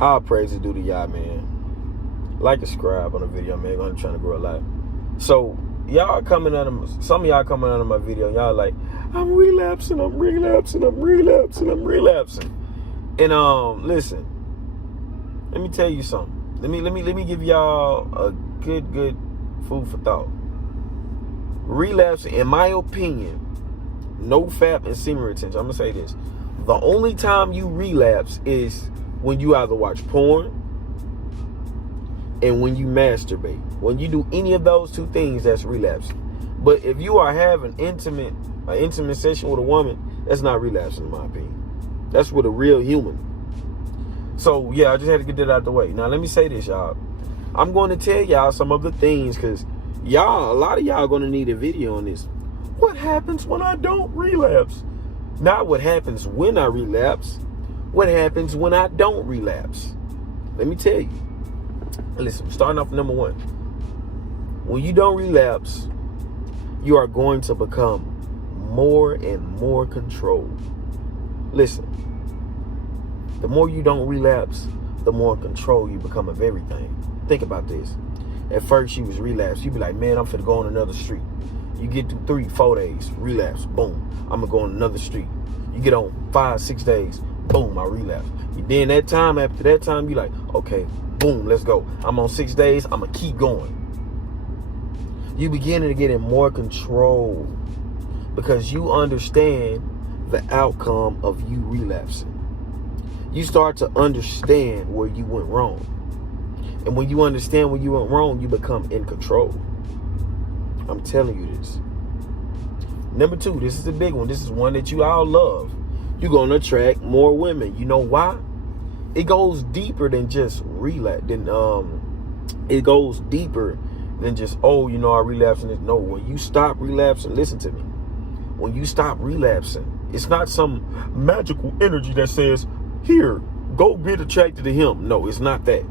All praise is due to y'all, man. Like and subscribe on the video, man. I'm trying to grow a lot. So, y'all coming under, some of y'all coming under my video, y'all like, I'm relapsing. And listen, let me tell you something. Let me give y'all a good food for thought. Relapsing, in my opinion, nofap and semen retention. I'm gonna say this: the only time you relapse is when you either watch porn and when you masturbate. When you do any of those two things, that's relapsing. But if you are having an intimate session with a woman, that's not relapsing, in my opinion. That's with a real human. So yeah, I just had to get that out the way. Now let me say this, y'all. I'm going to tell y'all some of the things, because a lot of y'all going to need a video on this. What happens when I don't relapse? Not what happens when I relapse. What happens when I don't relapse? Let me tell you. Listen, starting off with number one. When you don't relapse, you are going to become more and more controlled. Listen, the more you don't relapse, the more control you become of everything. Think about this. At first, you was relapsed. You be like, man, I'm finna go on another street. You get through 3-4 days, relapse, boom, I'm gonna go on another street. You get on 5-6 days, boom, I relapse. Then after that time, you like, okay, boom, let's go. I'm on 6 days, I'm gonna keep going. You beginning to get in more control because you understand the outcome of you relapsing. You start to understand where you went wrong. And when you understand where you went wrong, you become in control. I'm telling you this. Number two, this is a big one. This is one that you all love. You're going to attract more women. You know why? It goes deeper than just relapse. It goes deeper than just, oh, I relapsed in this. No, when you stop relapsing, listen to me. When you stop relapsing, it's not some magical energy that says, here, go get attracted to him. No, it's not that.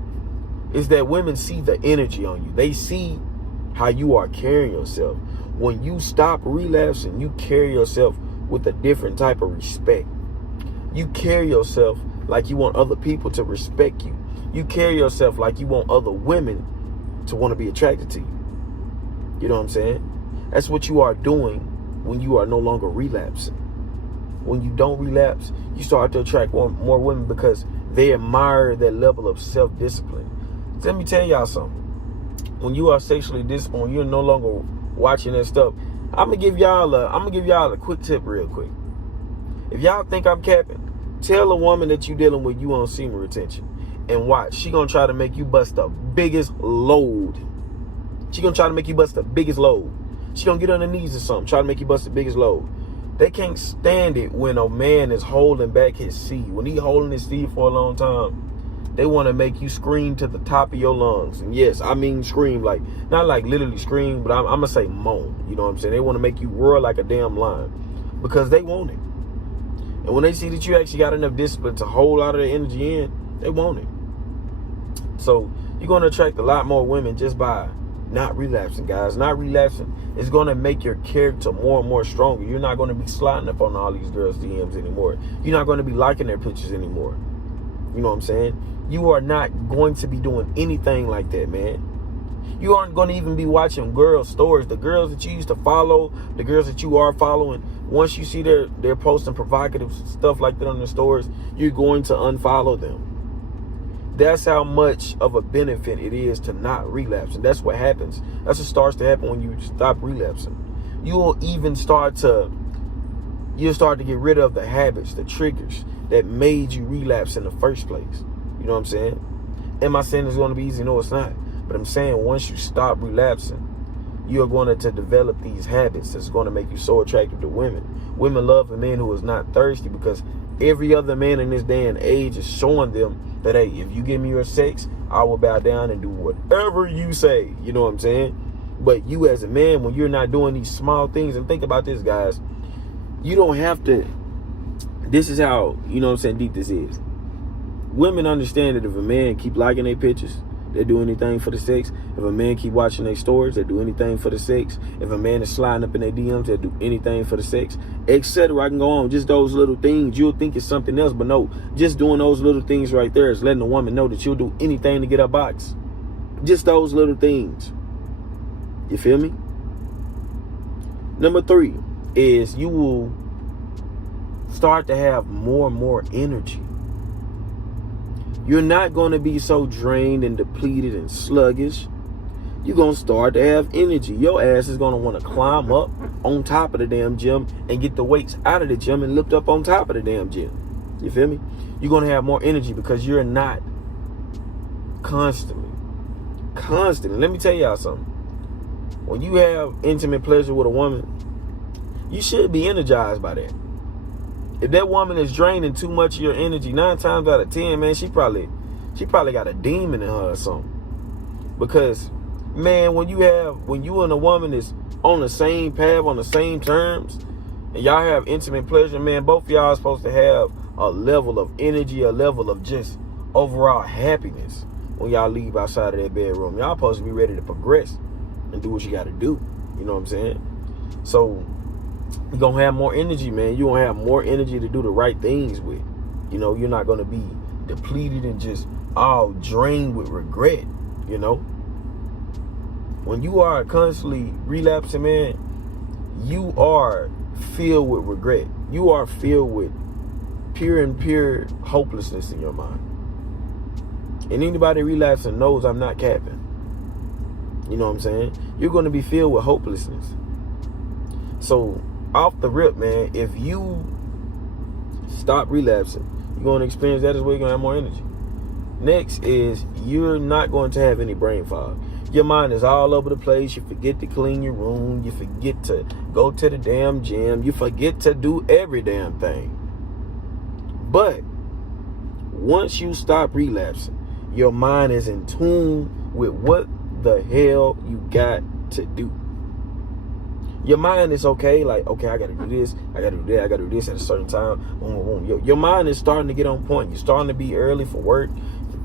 It's that women see the energy on you. They see how you are carrying yourself. When you stop relapsing, you carry yourself with a different type of respect. You carry yourself like you want other people to respect you. You carry yourself like you want other women to want to be attracted to you. You know what I'm saying? That's what you are doing when you are no longer relapsing. When you don't relapse, you start to attract more women because they admire that level of self-discipline. Let me tell y'all something. When you are sexually disciplined, you're no longer watching that stuff. I'm gonna give y'all a quick tip real quick. If y'all think I'm capping, tell a woman that you dealing with you on semen retention and watch. She gonna try to make you bust the biggest load. She gonna try to make you bust the biggest load. She gonna get on her knees or something, try to make you bust the biggest load. They can't stand it when a man is holding back his seed. When he holding his seed for a long time, they want to make you scream to the top of your lungs. And yes, I mean scream, like, not like literally scream, but I'm going to say moan. You know what I'm saying? They want to make you roar like a damn lion because they want it. And when they see that you actually got enough discipline to hold out of the energy in, they want it. So you're going to attract a lot more women just by not relapsing, guys. Not relapsing is going to make your character more and more stronger. You're not going to be sliding up on all these girls' DMs anymore. You're not going to be liking their pictures anymore. You know what I'm saying? You are not going to be doing anything like that, man. You aren't going to even be watching girls' stories. The girls that you used to follow, the girls that you are following, once you see they're posting provocative stuff like that on their stories, you're going to unfollow them. That's how much of a benefit it is to not relapse. And that's what happens. That's what starts to happen when you stop relapsing. You'll start to get rid of the habits, the triggers that made you relapse in the first place. You know what I'm saying? Am I saying it's going to be easy? No, it's not. But I'm saying once you stop relapsing, you're going to develop these habits that's going to make you so attractive to women. Women love a man who is not thirsty because every other man in this day and age is showing them that, hey, if you give me your sex, I will bow down and do whatever you say. You know what I'm saying? But you as a man, when you're not doing these small things, and think about this, guys, you don't have to. This is how, you know what I'm saying, deep this is. Women understand that if a man keep liking their pictures, they do anything for the sex. If a man keep watching their stories, they do anything for the sex. If a man is sliding up in their DMs, they do anything for the sex, etc. I can go on. Just those little things. You'll think it's something else, but no. Just doing those little things right there is letting a woman know that you'll do anything to get her box. Just those little things. You feel me? Number 3 is you will start to have more and more energy. You're not going to be so drained and depleted and sluggish. You're going to start to have energy. Your ass is going to want to climb up on top of the damn gym and get the weights out of the gym and lift up on top of the damn gym. You feel me? You're going to have more energy because you're not constantly. Let me tell y'all something. When you have intimate pleasure with a woman, you should be energized by that. If that woman is draining too much of your energy, 9 times out of 10, man, she probably got a demon in her or something. Because, man, when you and a woman is on the same path, on the same terms, and y'all have intimate pleasure, man, both of y'all are supposed to have a level of energy, a level of just overall happiness when y'all leave outside of that bedroom. Y'all supposed to be ready to progress and do what you got to do. You know what I'm saying? So you're going to have more energy, man. You're going to have more energy to do the right things with. You know, you're not going to be depleted and just all drained with regret, you know. When you are constantly relapsing, man, you are filled with regret. You are filled with pure hopelessness in your mind. And anybody relapsing knows I'm not capping. You know what I'm saying? You're going to be filled with hopelessness. So, off the rip, man, if you stop relapsing, you're going to experience that as well. You're going to have more energy. Next is you're not going to have any brain fog. Your mind is all over the place. You forget to clean your room. You forget to go to the damn gym. You forget to do every damn thing. But once you stop relapsing, your mind is in tune with what the hell you got to do. Your mind is okay, like, okay, I got to do this, I got to do that, I got to do this at a certain time. Boom, boom, boom. Your mind is starting to get on point. You're starting to be early for work.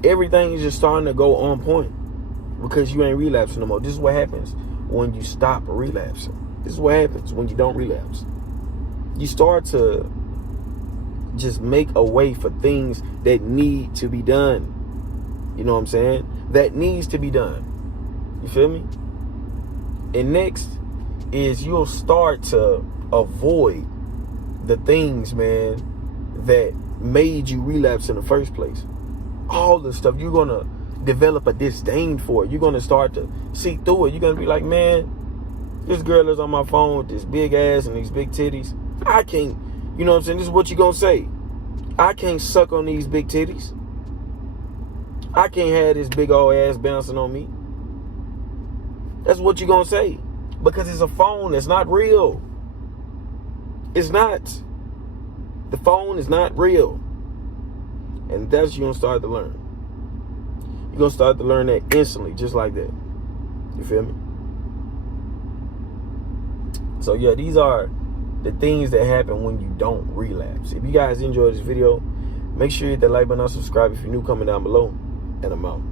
Everything is just starting to go on point because you ain't relapsing no more. This is what happens when you stop relapsing. This is what happens when you don't relapse. You start to just make a way for things that need to be done. You know what I'm saying? That needs to be done. You feel me? And next is you'll start to avoid the things, man, that made you relapse in the first place. All the stuff, you're going to develop a disdain for it. You're going to start to see through it. You're going to be like, man, this girl is on my phone with this big ass and these big titties. I can't, you know what I'm saying? This is what you're going to say. I can't suck on these big titties. I can't have this big old ass bouncing on me. That's what you're going to say. Because it's a phone that's not real. It's not. The phone is not real. And that's what you're going to start to learn. You're going to start to learn that instantly, just like that. You feel me? So, yeah, these are the things that happen when you don't relapse. If you guys enjoyed this video, make sure you hit that like button and subscribe if you're new, coming down below. And I'm out.